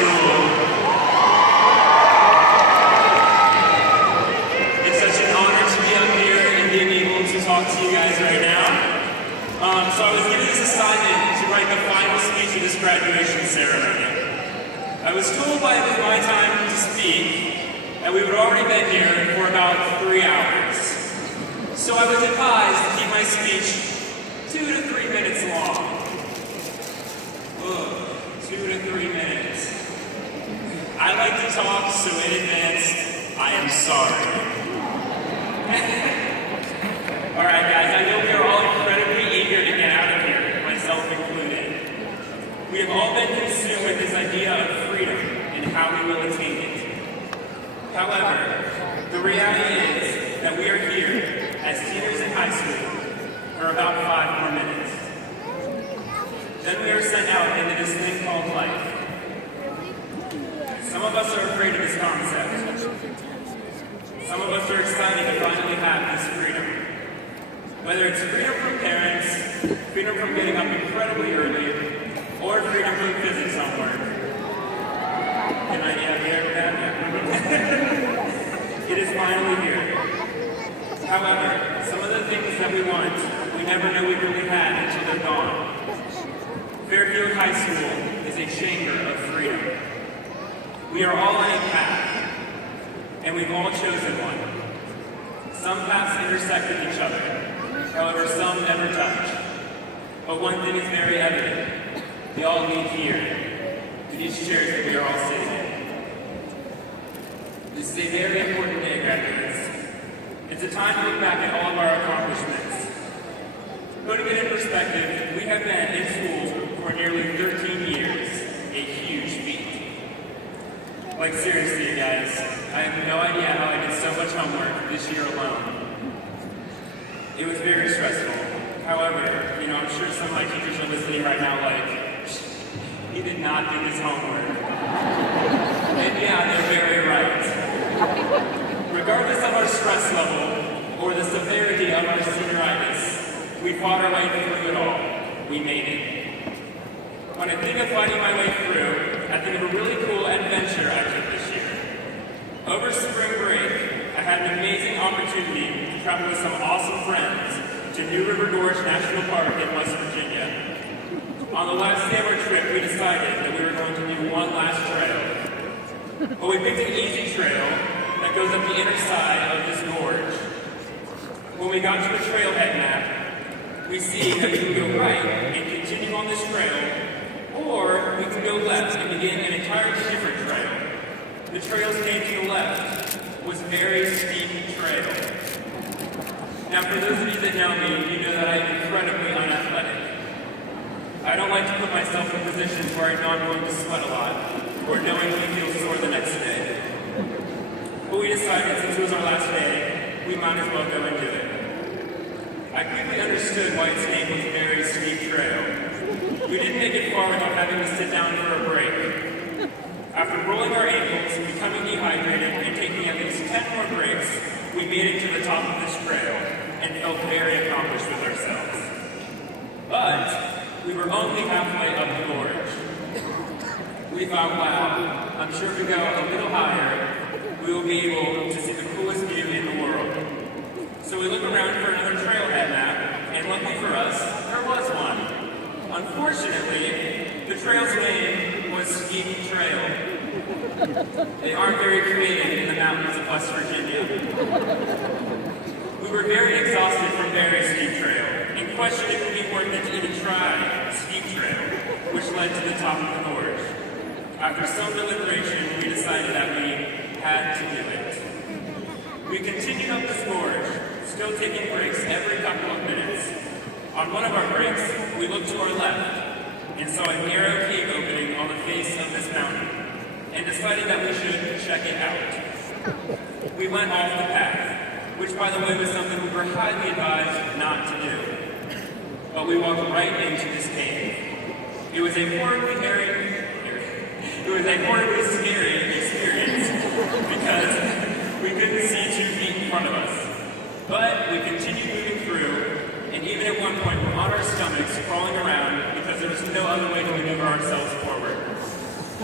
School. It's such an honor to be up here and being able to talk to you guys right now. So I was given this assignment to write the final speech of this graduation ceremony. I was told by it was my time to speak that we would already been here for about 3 hours. So I was advised to keep my speech 2 to 3 minutes long. 2 to 3 minutes. I like to talk, so in advance, I am sorry. Alright guys, I know we are all incredibly eager to get out of here, myself included. We have all been consumed with this idea of freedom and how we will attain it. However, the reality is that we are here as seniors in high school for about 5 more minutes. Then we are sent out into this thing called life. Some of us are afraid of this concept. Some of us are excited to finally have this freedom. Whether it's freedom from parents, freedom from getting up incredibly early, or freedom from physics homework. Can I hear that? It is finally here. However, some of the things that we want, we never know we really had until they're gone. Fairfield High School is a chamber of freedom. We are all on a path, and we've all chosen one. Some paths intersect with each other, however some never touch. But one thing is very evident. We all meet here, in these chairs that we are all sitting in. This is a very important day, graduates. It's a time to look back at all of our accomplishments. Putting it in perspective, we have been in school for nearly 13 years, a huge feat. Like seriously, guys, I have no idea how I did so much homework this year alone. It was very stressful. However, I'm sure some of my teachers are listening right now like, he did not do his homework. And yeah, they're very right. Regardless of our stress level or the severity of our senioritis, we fought our way through it all. We made it. When I think of fighting my way through, I think of a really cool adventure I took this year. Over spring break, I had an amazing opportunity to travel with some awesome friends to New River Gorge National Park in West Virginia. On the last day of our trip, we decided that we were going to do one last trail. But we picked an easy trail that goes up the inner side of this gorge. When we got to the trailhead map, we see that we can go right and continue on this trail, or we can go left and begin an entirely different trail. The trails came to the left was very steep trail. Now for those of you that know me, you know that I am incredibly unathletic. I don't like to put myself in positions where I know I'm going to sweat a lot, or knowingly feel sore the next day. But we decided since it was our last day, we might as well go and do it. I quickly understood why its name was Very Steep Trail. We didn't make it far without having to sit down for a break. After rolling our ankles, becoming dehydrated, and taking at least 10 more breaks, we made it to the top of this trail and felt very accomplished with ourselves. But we were only halfway up the gorge. We thought, wow, I'm sure if we go a little higher, we will be able to see the coolest view in the world. So we look around for another trailhead map, and lucky for us, there was one. Unfortunately, the trail's name was Steep Trail. They aren't very creative in the mountains of West Virginia. We were very exhausted from Very Steep Trail, and questioned if it would be worth it to even try Steep Trail, which led to the top of the gorge. After some deliberation, we decided that we had to do it. We continued up this gorge, still taking breaks every couple of minutes. On one of our breaks, we looked to our left and saw a narrow cave opening on the face of this mountain, and decided that we should check it out. We went off the path, which by the way was something we were highly advised not to do. But we walked right into this cave. It was a horribly scary experience because we couldn't see 2 feet in front of us. But we continued moving through, and even at one point we're on our stomachs crawling around because there was no other way to maneuver ourselves forward.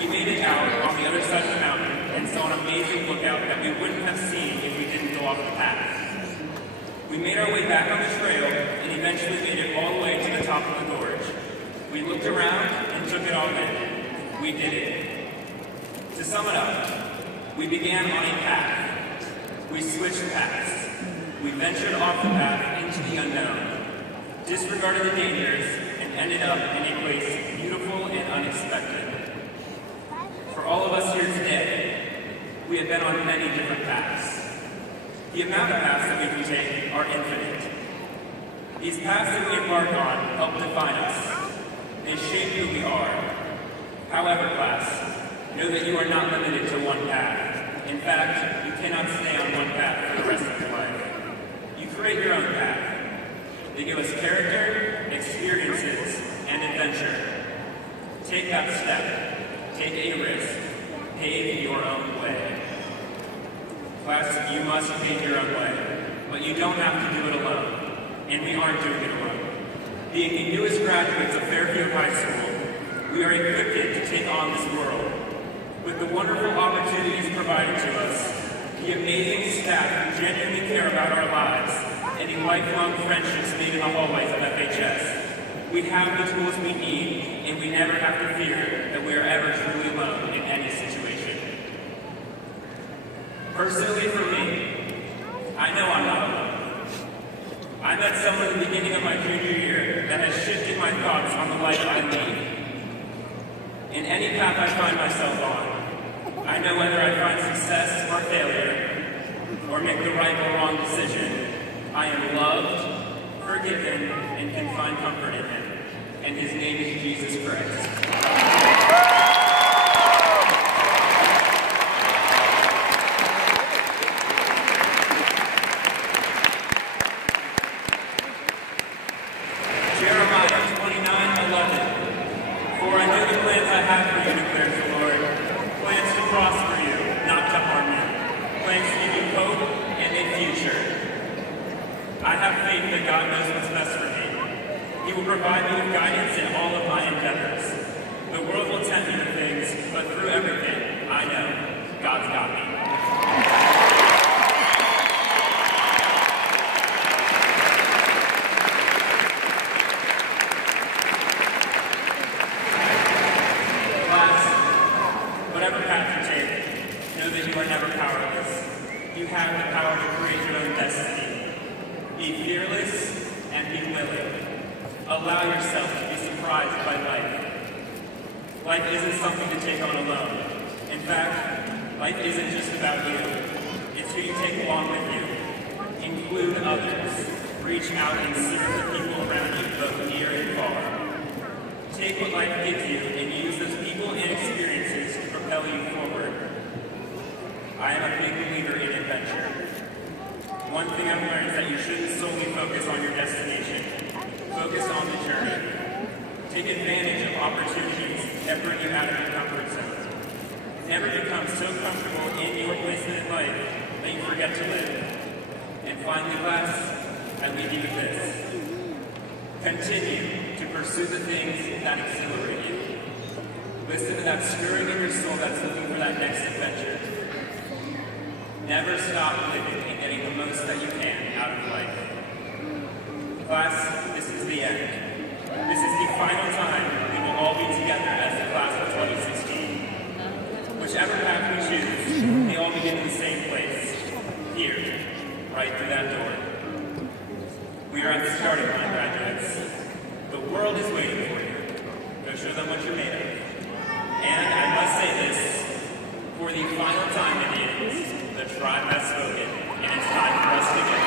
We made made it out on the other side of the mountain and saw an amazing lookout that we wouldn't have seen if we didn't go off the path. We made our way back on the trail and eventually made it all the way to the top of the gorge. We looked around and took it all in. We did it. To sum it up, we began on a path. We switched paths. We ventured off the path into the unknown, disregarded the dangers, and ended up in a place beautiful and unexpected. For all of us here today, we have been on many different paths. The amount of paths that we can take are infinite. These paths that we embark on help define us. They shape who we are. However, class, know that you are not limited to one path. In fact, you cannot stay on one path for the rest of your life. You create your own path. They give us character, experiences, and adventure. Take that step. Take a risk. Pave your own way. Class, you must pave your own way, but you don't have to do it alone, and we aren't doing it alone. Being the newest graduates of Fairfield High School, we are equipped to take on this world. With the wonderful opportunities provided to us, the amazing staff who genuinely care about our lives, and the lifelong friendships made in the hallways of FHS, we have the tools we need, and we never have to fear that we are ever truly alone in any situation. Personally for me, I know I'm not alone. I met someone at the beginning of my junior year that has shifted my thoughts on the life I lead. In any path I find myself on, I know whether I find success or failure, or make the right or wrong decision, I am loved, forgiven, and can find comfort in Him. And His name is Jesus Christ. I have faith that God knows what's best for me. He will provide me with guidance in all of my endeavors. The world will tempt me to things, but through everything, I know God's got me. Class, whatever path you take, know that you are never powerless. You have the power to create your own destiny. Be fearless and be willing. Allow yourself to be surprised by life. Life isn't something to take on alone. In fact, life isn't just about you. It's who you take along with you. Include others. Reach out and seek the people around you, both near and far. Take what life gives you and use those people and experiences to propel you forward. I am a big believer in adventure. One thing I've learned is that you shouldn't solely focus on your destination. Focus on the journey. Take advantage of opportunities that bring you out of your comfort zone. Never become so comfortable in your place in life that you forget to live. And finally, class, I leave you with this. Continue to pursue the things that exhilarate you. Listen to that stirring in your soul that's looking for that next adventure. Never stop living and getting the most that you can out of life. Class, this is the end. This is the final time we will all be together as the class of 2016. Whichever path we choose, they all begin in the same place. Here, right through that door. We are at the starting line, graduates. The world is waiting for you. Go show them what you're made of. And I must say this, for the final time, Indians, the tribe has spoken, and it's time for us to go.